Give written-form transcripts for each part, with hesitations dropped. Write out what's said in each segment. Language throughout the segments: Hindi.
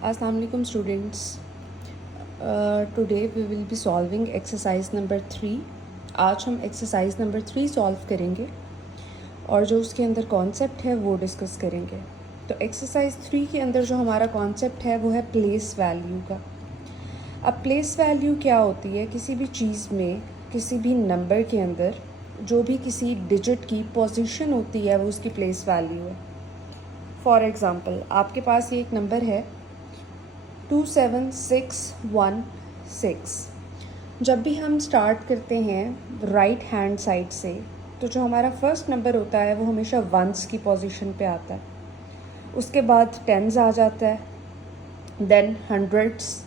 Assalamu alaikum students. Today we will be solving exercise number 3. आज हम एक्सरसाइज नंबर 3 सॉल्व करेंगे और जो उसके अंदर कॉन्सेप्ट है वो डिस्कस करेंगे। तो एक्सरसाइज 3 के अंदर जो हमारा कॉन्सेप्ट है वो है प्लेस वैल्यू का। अब प्लेस वैल्यू क्या होती है? किसी भी चीज़ में, किसी भी नंबर के अंदर जो भी किसी डिजिट की पोजीशन होती है वो उसकी प्लेस वैल्यू है। फॉर एग्ज़ाम्पल आपके पास ये एक नंबर है 27616। जब भी हम स्टार्ट करते हैं राइट हैंड साइड से तो जो हमारा फर्स्ट नंबर होता है वो हमेशा वंस की पोजीशन पे आता है, उसके बाद टेंस आ जाता है, देन हंड्रेड्स,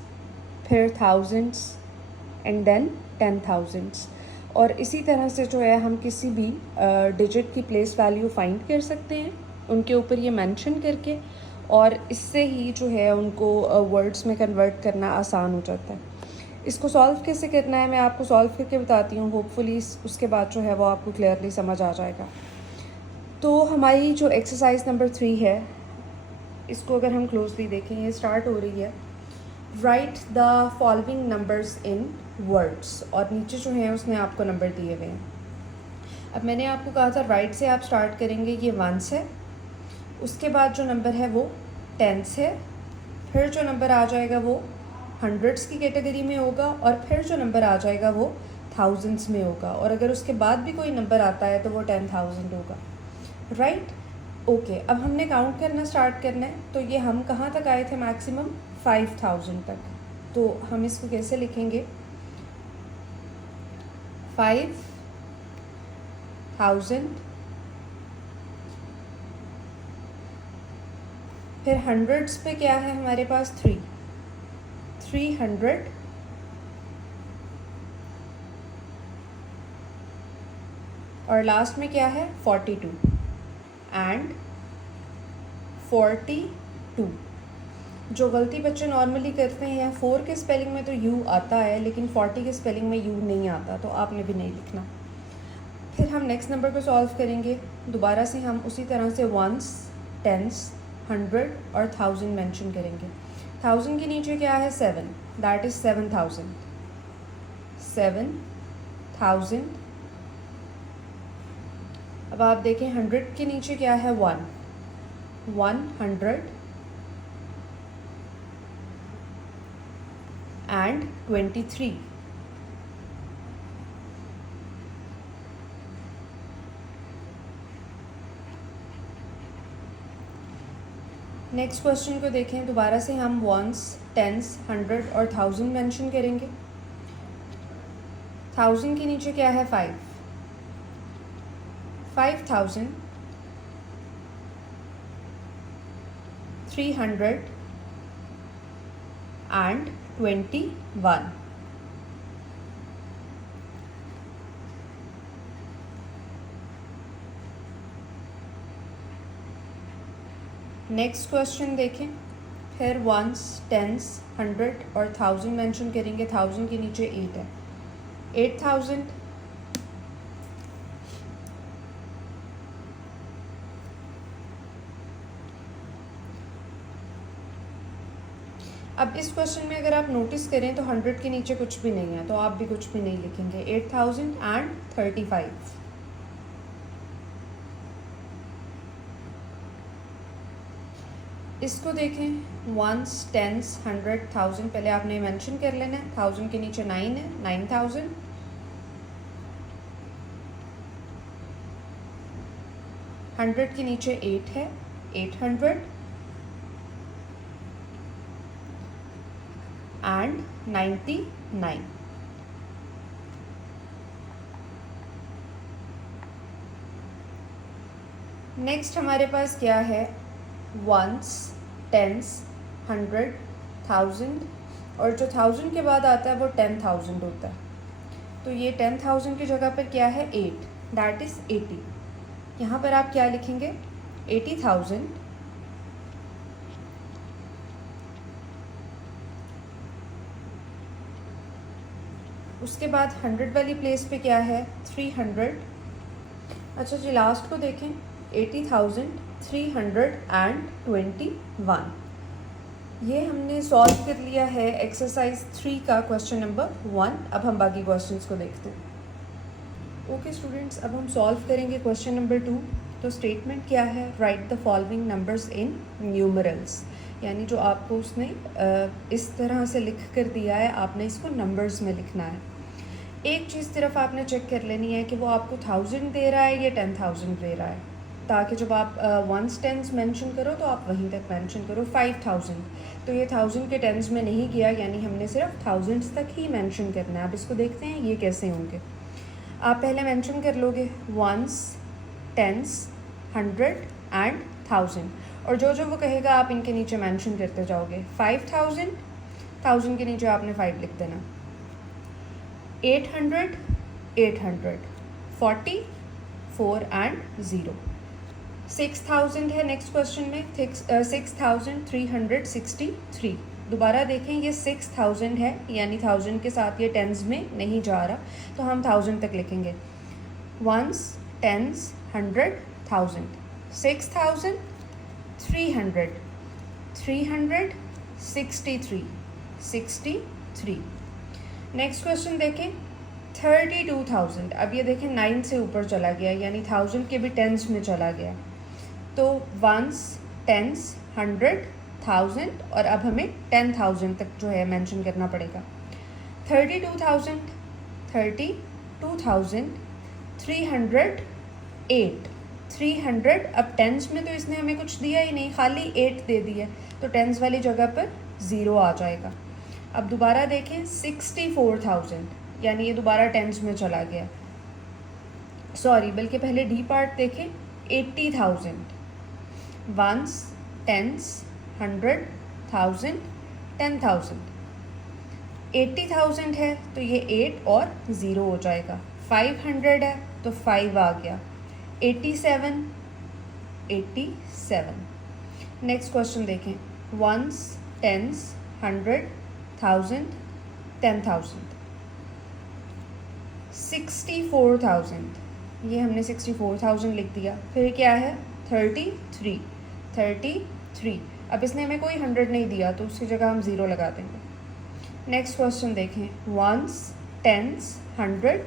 फिर थाउजेंड्स एंड देन 10,000s। और इसी तरह से जो है हम किसी भी डिजिट की प्लेस वैल्यू फाइंड कर सकते हैं उनके ऊपर ये मेंशन करके, और इससे ही जो है उनको वर्ड्स में कन्वर्ट करना आसान हो जाता है। इसको सॉल्व कैसे करना है मैं आपको सॉल्व करके बताती हूँ। होपफुली उसके बाद जो है वो आपको क्लियरली समझ आ जाएगा। तो हमारी जो एक्सरसाइज नंबर 3 है, इसको अगर हम क्लोजली देखें, ये स्टार्ट हो रही है write the following numbers in words, और नीचे जो है उसने आपको नंबर दिए हुए हैं। अब मैंने आपको कहा था राइट से आप स्टार्ट करेंगे, ये वंस है, उसके बाद जो नंबर है वो टेंस है, फिर जो नंबर आ जाएगा वो हंड्रेड्स की कैटेगरी में होगा, और फिर जो नंबर आ जाएगा वो थाउजेंड्स में होगा, और अगर उसके बाद भी कोई नंबर आता है तो वो 10,000 होगा। Right, okay. अब हमने काउंट करना स्टार्ट करना है। तो ये हम कहाँ तक आए थे? मैक्सिमम 5,000 तक। तो हम इसको कैसे लिखेंगे? 5,000, फिर हंड्रेड्स पे क्या है हमारे पास? 300, और लास्ट में क्या है? 42 एंड 42। जो गलती बच्चे नॉर्मली करते हैं, 4 के स्पेलिंग में तो यू आता है लेकिन 40 के स्पेलिंग में यू नहीं आता, तो आपने भी नहीं लिखना। फिर हम नेक्स्ट नंबर को सॉल्व करेंगे। दोबारा से हम उसी तरह से वंस, टेंस, 100 और 1000 मेंशन करेंगे। 1000 के नीचे क्या है? 7, दैट इज़ 7,000। 7,000। अब आप देखें 100 के नीचे क्या है? 100 एंड 23। नेक्स्ट क्वेश्चन को देखें। दोबारा से हम वंस, टेंस, 100 और 1000 मेंशन करेंगे। 1000 के नीचे क्या है? 5,000, 300 एंड 21। नेक्स्ट क्वेश्चन देखें। फिर वंस, टेंस, 100 और 1000 मेंशन करेंगे। 1000 के नीचे 8 है, 8,000, अब इस क्वेश्चन में अगर आप नोटिस करें तो 100 के नीचे कुछ भी नहीं है, तो आप भी कुछ भी नहीं लिखेंगे। 8,000 एंड 35। इसको देखें, वंस, टेंस, 100, 1000, पहले आपने मेंशन कर लेना है। 1000 के नीचे 9 है, 9,000, 100 के नीचे 8 है, 800 एंड 99। नेक्स्ट हमारे पास क्या है? वंस, टेंस, 100, 1000, और जो 1000 के बाद आता है वो 10,000 होता है। तो ये 10,000 की जगह पर क्या है? 8, दैट इज़ 80। यहाँ पर आप क्या लिखेंगे? 80,000, उसके बाद 100 वाली प्लेस पे क्या है? 300। अच्छा जी, लास्ट को देखें, 80,321। ये हमने सॉल्व कर लिया है एक्सरसाइज 3 का क्वेश्चन नंबर 1। अब हम बाकी क्वेश्चंस को देखते हैं। ओके स्टूडेंट्स, अब हम सॉल्व करेंगे क्वेश्चन नंबर 2। तो स्टेटमेंट क्या है? Write the following numbers in numerals, यानी जो आपको उसने इस तरह से लिख कर दिया है, आपने इसको नंबर्स में लिखना है। एक चीज़ सिर्फ आपने चेक कर लेनी है कि वो आपको 1000 दे रहा है या 10,000 दे रहा है, ताकि जब आप वंस टेंस मेंशन करो तो आप वहीं तक मेंशन करो। 5000 तो ये 1000 के टेंस में नहीं गया, यानी हमने सिर्फ थाउजेंड्स तक ही मेंशन करना है। अब इसको देखते हैं ये कैसे होंगे। आप पहले मेंशन कर लोगे वंस, टेंस, 100 एंड 1000, और जो जो वो कहेगा आप इनके नीचे मेंशन करते जाओगे। 5000, 1000 के नीचे आपने 5 लिख देना। 800, 800, 40, 4 एंड 0। 6000 है नेक्स्ट क्वेश्चन में, 6363। दोबारा देखें, ये 6000 है, यानी 1000 के साथ ये टेंस में नहीं जा रहा, तो हम 1000 तक लिखेंगे। Once, tense, 100, 1000। 6000, 300, 300, 63, 63। नेक्स्ट क्वेश्चन देखें, 32,000। अब ये देखें 9 से ऊपर चला गया, यानी 1000 के भी टेंस में चला गया। तो वंस, टेंस, 100, 1000, और अब हमें 10,000 तक जो है मेंशन करना पड़ेगा। 32,000, 32,000, 308, 300। अब टेंस में तो इसने हमें कुछ दिया ही नहीं, खाली 8 दे दिया, तो टेंस वाली जगह पर 0 आ जाएगा। अब दोबारा देखें, 64,000, यानी ये दोबारा टेंस में चला गया। सॉरी, बल्कि पहले डी पार्ट देखें, 80,000। Once, tense, 100, 1000, 10,000। 80,000 है तो ये 8 और 0 हो जाएगा। 500 है तो 5 आ गया। 87, 87। नेक्स्ट क्वेश्चन देखें, वंस, टेंस, 100, 1000, 10,000। 64,000, ये हमने 64,000 लिख दिया। फिर क्या है, 33, 33। अब इसने हमें कोई 100 नहीं दिया, तो उसकी जगह हम 0 लगा देंगे। नेक्स्ट क्वेश्चन देखें, वंस, टेंस, 100,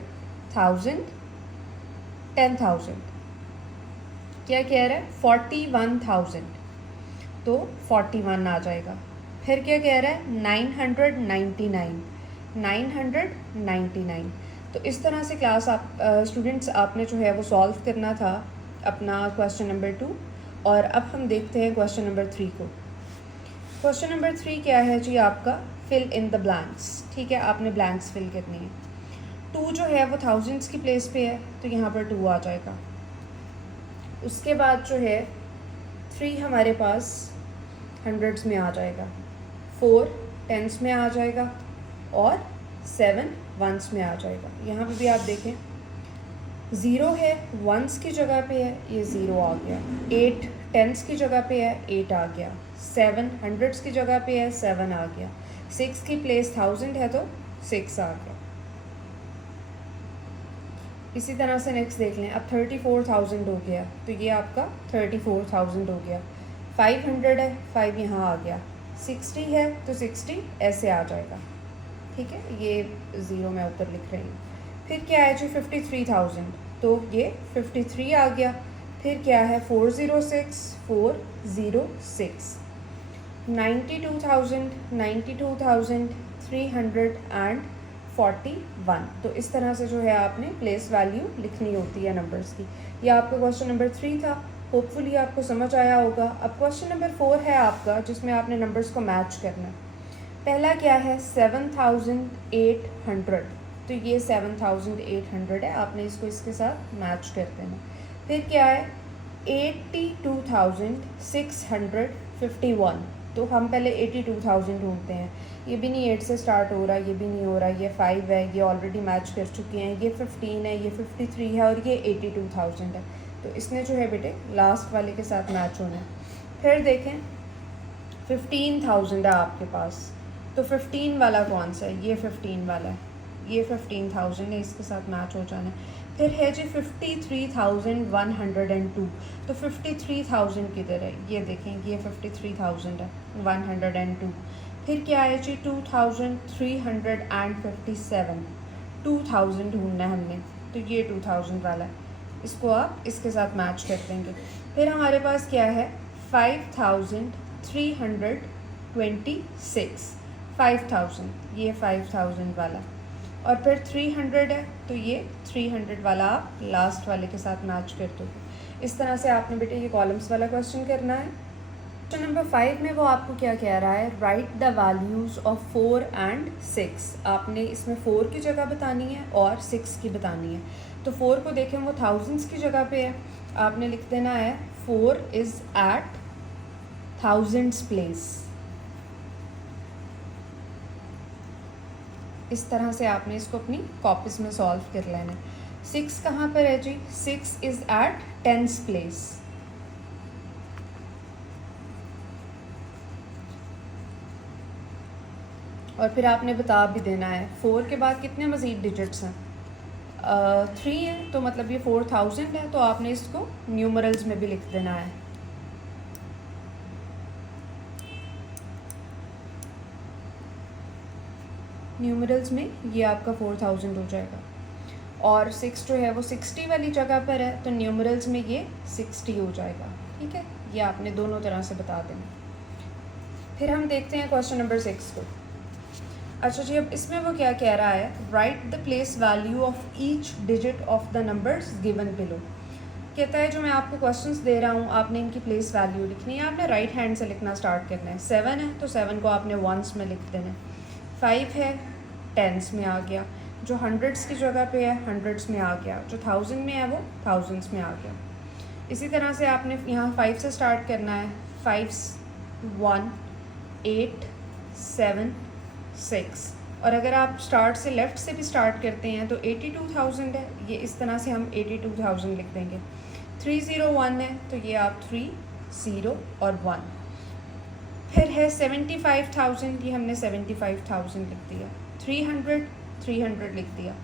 1000, 10,000। क्या कह रहा है, 41,000, तो 41 आ जाएगा। फिर क्या कह रहा है, 999, 999। तो इस तरह से क्लास आप स्टूडेंट्स आपने जो है वो सॉल्व करना था अपना क्वेश्चन नंबर 2। और अब हम देखते हैं क्वेश्चन नंबर 3 को। क्वेश्चन नंबर 3 क्या है जी आपका, फिल इन द ब्लैंक्स। ठीक है, आपने ब्लैंक्स फिल करनी है। 2 जो है वो थाउजेंड्स की प्लेस पे है, तो यहाँ पर 2 आ जाएगा। उसके बाद जो है 3 हमारे पास हंड्रेड्स में आ जाएगा, 4 टेंस में आ जाएगा, और 7 वंस में आ जाएगा। यहाँ पे भी आप देखें 0 है, वंस की जगह पे है, ये 0 आ गया। 8 टेंस की जगह पे है, 8 आ गया। 7 हंड्रेड्स की जगह पे है, 7 आ गया। 6 की प्लेस 1000 है, तो 6 आ गया। इसी तरह से नेक्स्ट देख लें, अब 34,000 हो गया, तो ये आपका 34,000 हो गया। 500 है, 5 यहाँ आ गया। 60 है तो 60 ऐसे आ जाएगा। ठीक है, ये 0 मैं ऊपर लिख रही हूँ। फिर क्या है जी, 53,000, तो ये 53 आ गया। फिर क्या है, 406, 406। 92,000, 92,341। तो इस तरह से जो है आपने प्लेस वैल्यू लिखनी होती है नंबर्स की। ये आपका क्वेश्चन नंबर 3 था। होपफुली आपको समझ आया होगा। अब क्वेश्चन नंबर 4 है आपका, जिसमें आपने नंबर्स को मैच करना है। पहला क्या है, 7,800, तो ये 7,800 है, आपने इसको इसके साथ मैच कर देना। फिर क्या है, 82,651, तो हम पहले 82,000 ढूंढते हैं। ये भी नहीं 8 से स्टार्ट हो रहा, ये भी नहीं हो रहा, ये 5 है, ये ऑलरेडी मैच कर चुके हैं। ये 15 है, ये 53 है, और ये 82,000 है, तो इसने जो है बेटे लास्ट वाले के साथ मैच होना है। फिर देखें 15,000 है आपके पास, तो 15 वाला कौन सा है, ये 15 वाला है, ये 15,000 है, इसके साथ मैच हो जाना है। फिर है जी 53,102। तो 53,000 किधर है, ये देखें ये 53,000 है, 102। फिर क्या है जी 2,357, 2000 ढूंढना है हमने, तो ये 2000 वाला है, इसको आप इसके साथ मैच कर देंगे। फिर हमारे पास क्या है 5,326, 5000, ये 5000 वाला, और फिर 300 है, तो ये 300 वाला आप लास्ट वाले के साथ मैच कर दोगे। इस तरह से आपने बेटे ये कॉलम्स वाला क्वेश्चन करना है। क्वेश्चन नंबर 5 में वो आपको क्या कह रहा है, write the values of 4 and 6। आपने इसमें 4 की जगह बतानी है और 6 की बतानी है। तो 4 को देखें वो थाउजेंड्स की जगह पे है, आपने लिख देना है 4 इज़ एट थाउजेंड्स प्लेस। इस तरह से आपने इसको अपनी कॉपीज़ में सॉल्व कर लेना है। 6 कहाँ पर है जी, 6 इज़ एट टेंस प्लेस। और फिर आपने बता भी देना है 4 के बाद कितने मज़ीद डिजिट्स हैं, 3 है, तो मतलब ये 4000 है, तो आपने इसको न्यूमरल्स में भी लिख देना है। न्यूमरल्स में ये आपका 4000 हो जाएगा। और 6 जो है वो 60 वाली जगह पर है, तो न्यूमरल्स में ये 60 हो जाएगा। ठीक है, ये आपने दोनों तरह से बता देना। फिर हम देखते हैं क्वेश्चन नंबर 6 को। अच्छा जी, अब इसमें वो क्या कह रहा है, write the place value of each digit of the numbers given below. कहता है जो मैं आपको क्वेश्चंस दे रहा हूँ आपने इनकी प्लेस वैल्यू लिखनी है, आपने राइट हैंड से लिखना स्टार्ट करना है। 7 है तो 7 को आपने वंस में लिख देना है। 5 है टेंस में आ गया, जो हंड्रेड्स की जगह पे है हंड्रेड्स में आ गया, जो 1000 में है वो थाउजेंड्स में आ गया। इसी तरह से आपने यहाँ 5 से स्टार्ट करना है, 5 1 8 7 6। और अगर आप स्टार्ट से लेफ़्ट से भी स्टार्ट करते हैं तो 82,000 है, ये इस तरह से हम 82,000 लिख देंगे। 301 है तो ये आप 3 0 और 1। फिर है 75,000, ये हमने 75,000 लिख दिया। 300 300 लिख दिया।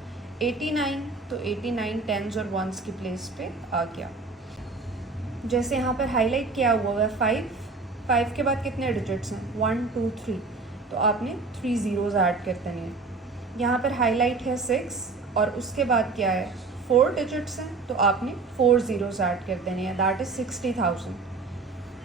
89 तो 89 टेंस और वंस की प्लेस पे आ गया। जैसे यहाँ पर हाईलाइट किया हुआ है 5 के बाद कितने डिजिट्स हैं, 1 2 3, तो आपने 3 ज़ीरोज़ ऐड कर देने हैं। यहाँ पर हाईलाइट है 6 और उसके बाद क्या है 4 डिजिट्स हैं, तो आपने 4 ज़ीरोज़ ऐड कर देने हैं, दैट इज़ 60,000।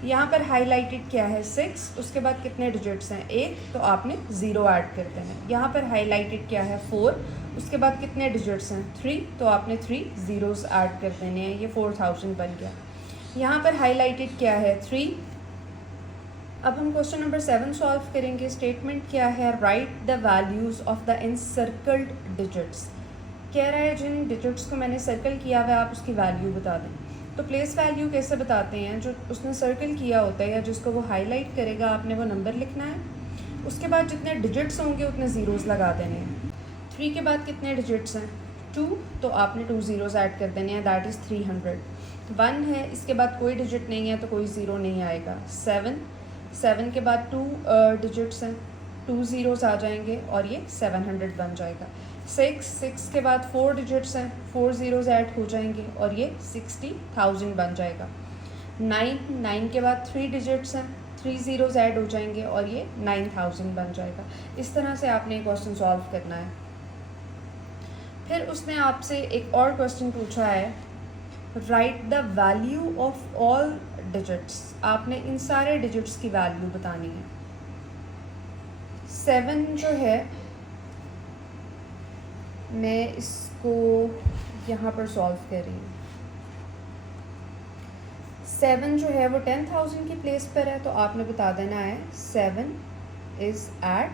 यहाँ पर हाईलाइटेड क्या है 6, उसके बाद कितने डिजिट्स हैं 1, तो आपने 0 ऐड कर देना है। यहाँ पर हाईलाइटेड क्या है 4, उसके बाद कितने डिजिट्स हैं 3, तो आपने 3 ज़ीरोज़ ऐड कर देने हैं, ये 4000 बन गया। यहाँ पर हाईलाइटेड क्या है 3। अब हम क्वेश्चन नंबर 7 सॉल्व करेंगे। स्टेटमेंट क्या है, write the values of the incircled digits. कह रहा है जिन डिजिट्स को मैंने सर्कल किया हुआ है आप उसकी वैल्यू बता दें। तो प्लेस वैल्यू कैसे बताते हैं, जो उसने सर्कल किया होता है या जिसको वो हाईलाइट करेगा आपने वो नंबर लिखना है, उसके बाद जितने डिजिट्स होंगे उतने ज़ीरोज़ लगा देने हैं। 3 के बाद कितने डिजिट्स हैं 2, तो आपने 2 ज़ीरोज़ ऐड कर देने हैं, दैट इज़ 300। 1 है, इसके बाद कोई डिजिट नहीं है तो कोई ज़ीरो नहीं आएगा। 7 के बाद 2 डिजिट्स हैं, 2 ज़ीरोज़ आ जाएंगे और ये 700 बन जाएगा। 6 के बाद 4 डिजिट्स हैं, 4 ज़ीरोज़ ऐड हो जाएंगे और ये 60,000 बन जाएगा। 9 के बाद 3 डिजिट्स हैं, 3 ज़ीरोज़ ऐड हो जाएंगे और ये 9000 बन जाएगा। इस तरह से आपने क्वेश्चन सॉल्व करना है। फिर उसने आपसे एक और क्वेश्चन पूछा है, write the value of all digits. आपने इन सारे डिजिट्स की वैल्यू बतानी है। 7 जो है मैं इसको यहाँ पर सॉल्व कर रही हूँ। 7 जो है वो 10,000 की प्लेस पर है, तो आपने बता देना है 7 इज़ एट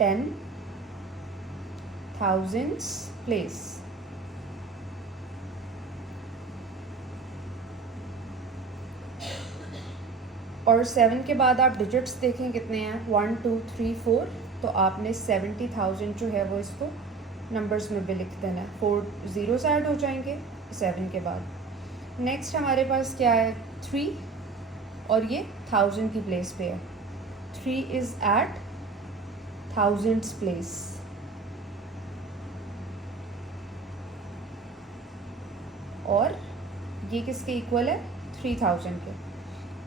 10,000 प्लेस। और 7 के बाद आप डिजिट्स देखें कितने हैं 1 2 3 4, तो आपने 70,000 जो है वो इसको नंबर्स में भी लिख देना है। 4 ज़ीरोज़ ऐड हो जाएंगे 7 के बाद। नेक्स्ट हमारे पास क्या है 3 और ये 1000 की प्लेस पे है। 3 इज़ एट थाउजेंड्स प्लेस। और ये किसके इक्वल है, 3000 के।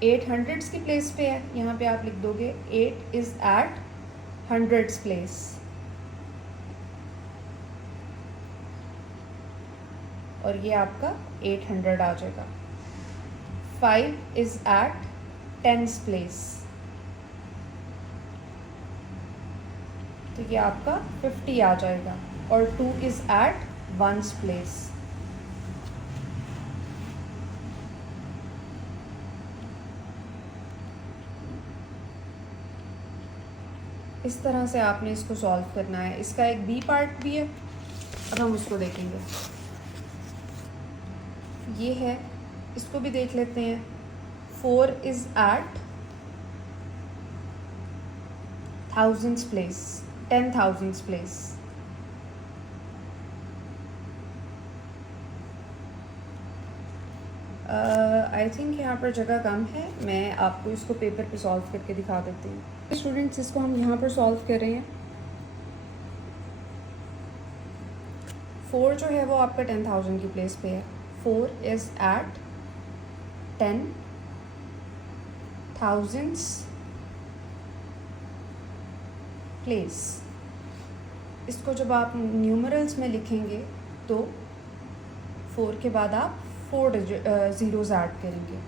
8 हंड्रेड्स की प्लेस पे है, यहाँ पे आप लिख दोगे 8 इज़ एट हंड्रेड्स प्लेस। और ये आपका 800 आ जाएगा। 5 इज़ एट टेंस प्लेस, तो ये आपका 50 आ जाएगा। और 2 इज़ एट वंस प्लेस। इस तरह से आपने इसको सॉल्व करना है। इसका एक बी पार्ट भी है, अब हम उसको देखेंगे। ये है, इसको भी देख लेते हैं। 4 is at thousands place, 10,000 place. I think यहाँ पर जगह कम है, मैं आपको इसको पेपर पे सॉल्व करके दिखा देती हूँ। स्टूडेंट्स, इसको हम यहाँ पर सॉल्व कर रहे हैं। 4 जो है वो आपका 10,000 की प्लेस पे है। 4 इज़ एट 10,000 प्लेस। इसको जब आप न्यूमरल्स में लिखेंगे तो 4 के बाद आप 4 ज़ीरोज़ ऐड करेंगे।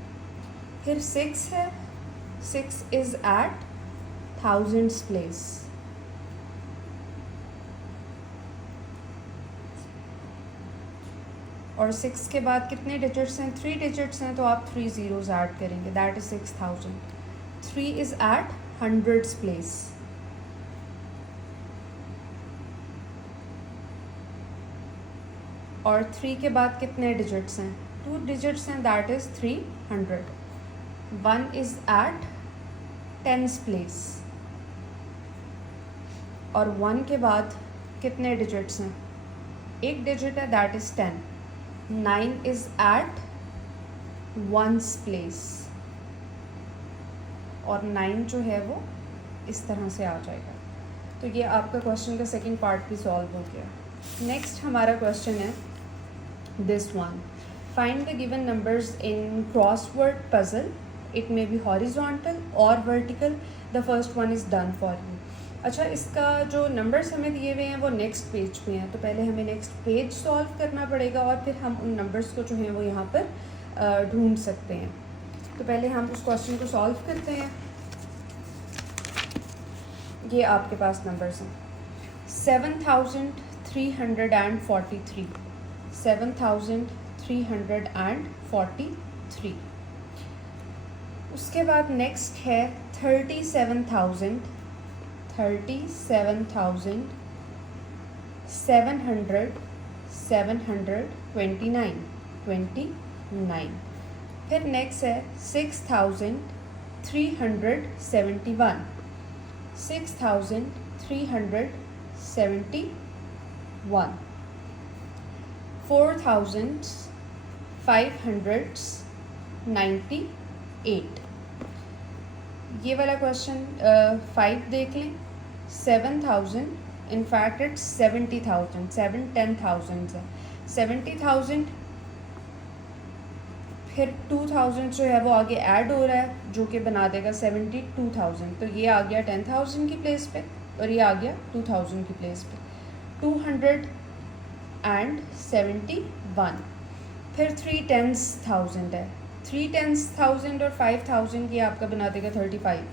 फिर 6 है, 6 इज़ एट थाउजेंड्स प्लेस। और 6 के बाद कितने डिजिट्स हैं, 3 डिजिट्स हैं, तो आप 3 ज़ीरोज़ ऐड करेंगे, that is 6000। 3 is at hundreds place. और 3 के बाद कितने डिजिट्स हैं, 2 डिजिट्स हैं, that is 300। 1 is at tens place. और 1 के बाद कितने डिजिट्स हैं, एक डिजिट है, that is 10। 9 is at ones place. और 9 जो है वो इस तरह से आ जाएगा। तो ये आपका क्वेश्चन का सेकंड पार्ट भी सॉल्व हो गया। नेक्स्ट हमारा क्वेश्चन है this one. Find the given numbers in crossword puzzle. It may be horizontal or vertical. The first one is done for you. अच्छा, इसका जो नंबर्स हमें दिए हुए हैं वो नेक्स्ट पेज पे हैं, तो पहले हमें नेक्स्ट पेज सॉल्व करना पड़ेगा और फिर हम उन नंबर्स को जो हैं वो यहाँ पर ढूंढ सकते हैं। तो पहले हम उस क्वेश्चन को सॉल्व करते हैं। ये आपके पास नंबर्स हैं 7343। 7343। उसके बाद नेक्स्ट है 37,729। फिर नेक्स्ट है 6,371। 6,371। 4,598। ये वाला क्वेश्चन 5 देख लें। 7,000, इनफैक्ट इट्स 70,000, 10,000 है। 70,000, फिर 2,000 जो है वो आगे ऐड हो रहा है जो कि बना देगा 72,000। तो ये आ गया 10,000 की प्लेस पे और ये आ गया 2,000 की प्लेस पे। 271। फिर 3/10,000 है। 3/10,000 और 5,000 ये आपका बना देगा 35।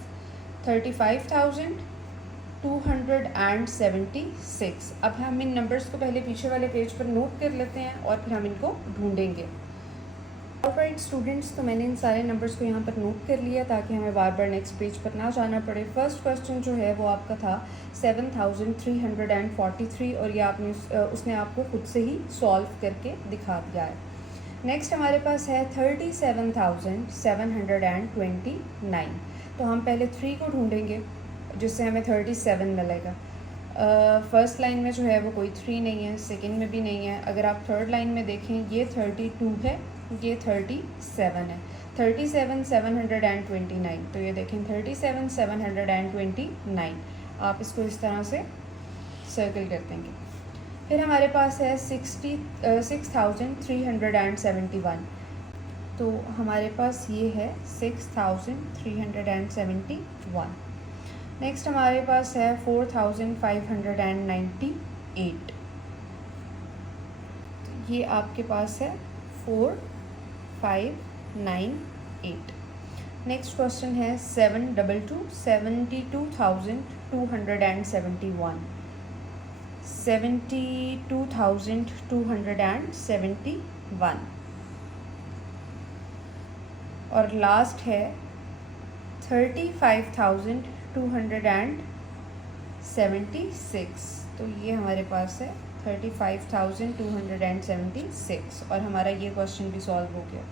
35,276। अब हम इन नंबर्स को पहले पीछे वाले पेज पर नोट कर लेते हैं और फिर हम इनको ढूंढेंगे। ऑलराइट स्टूडेंट्स, तो मैंने इन सारे नंबर्स को यहाँ पर नोट कर लिया ताकि हमें बार बार नेक्स्ट पेज पर ना जाना पड़े। फर्स्ट क्वेश्चन जो है वो आपका था 7,343 और ये आपने उसने आपको खुद से ही सॉल्व करके दिखा दिया है। नेक्स्ट हमारे पास है 37,729। तो हम पहले 3 को ढूंढेंगे जिससे हमें 37 मिलेगा। फर्स्ट लाइन में जो है वो कोई 3 नहीं है, सेकंड में भी नहीं है। अगर आप थर्ड लाइन में देखें ये 32 है, ये 37 है। 37,729। तो ये देखें 37,729। आप इसको इस तरह से सर्कल कर देंगे। फिर हमारे पास है 6,371। तो हमारे पास ये है 6,371। नेक्स्ट हमारे पास है 4,598। ये आपके पास है 4,598। नेक्स्ट क्वेश्चन है 7221। 72,271। और लास्ट है 35,276। तो ये हमारे पास है 35,276 और हमारा ये क्वेश्चन भी सॉल्व हो गया।